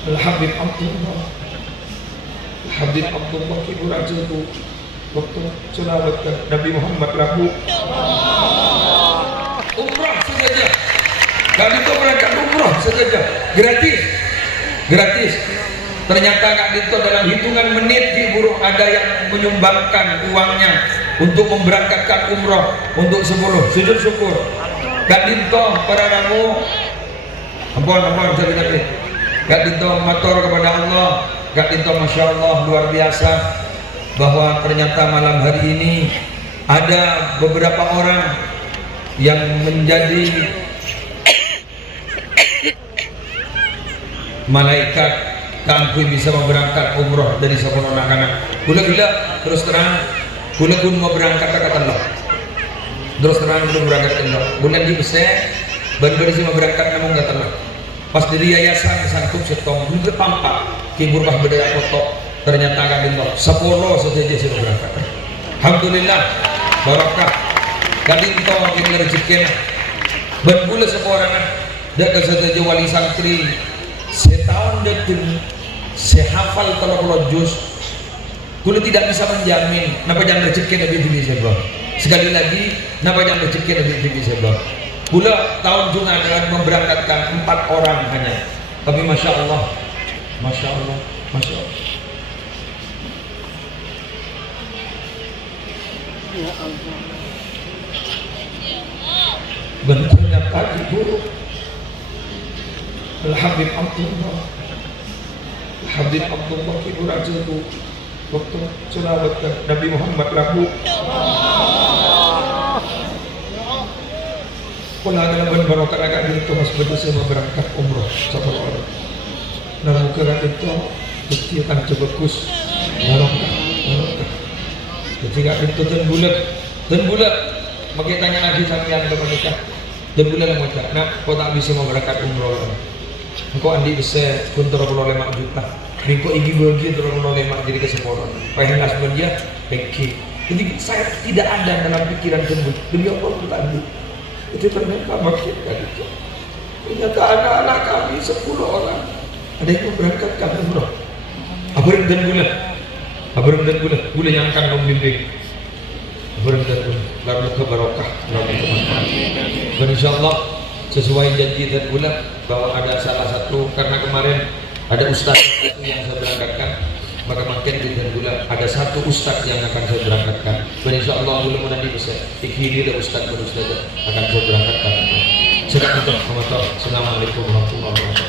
Al-Habib Abdullah Habib Abdullah Ibu Raja itu waktu selawatkan Nabi Muhammad lalu umrah saja, kali itu berangkat umrah saja, gratis. Ternyata Kak Dito dalam hitungan menit di buruh ada yang menyumbangkan uangnya untuk memberangkatkan umrah untuk 10 sujud syukur. Kak Dito para ramu ampun saya Kak Dito matur kepada Allah. Kak Dito Masya Allah luar biasa bahwa ternyata malam hari ini ada beberapa orang yang menjadi malaikat kangkui bisa berangkat umroh dari sekolah anak-anak. Kula terus terang kula pun mau berangkat kata Allah. Terus terang belum berangkat Allah. Bulan di besar baru sih mau berangkat namun kata Allah. Pas dari yayasan sangkup setong itu tampak kibur bah berdaya foto ternyata kan dinto 10 saja sih berangkat. Alhamdulillah barakah kadinto kini rezekinya berbula seorang dak saja wali santri setahun detin sehafal kalau juz kula tidak bisa menjamin napa jangan rezeki lebih tinggi sebab sekali lagi napa jangan rezeki lebih tinggi sebab kula tahun juga dengan memberangkatkan 4 orang hanya, tapi Masya Allah Ya Allah. bentuknya pagi buruk. Al-Habib Abdullah Ibu Raja itu waktu selawatkan Nabi Muhammad lalu pola dalam barokah agak itu mas betul berangkat umroh sama orang namun kerat itu bukti akan coba kus barokah ketika itu dan bulat makin tanya lagi sampean ke menikah dan bulat yang macam nah kau tak bisa mau berangkat umroh engkau andi besar pun 35 juta engkau ingin bagi 35 jadi kesempatan pengen asal dia peki jadi saya tidak ada dalam pikiran tersebut demi Allah kita ambil itu ternyata makin itu ternyata anak-anak kami 10 orang ada yang berangkatkan umroh abrem dan bulan yang akan membimbing abrem dan bulan lalu ke barokah dan insyaallah sesuai janji dan bulan bahwa ada salah satu karena kemarin ada ustaz yang saya berangkatkan maka makin di bulan ada satu ustaz yang akan saya berangkatkan dan insyaallah belum nanti bisa ini ada ustaz akan saya berangkatkan. Assalamualaikum warahmatullahi wabarakatuh.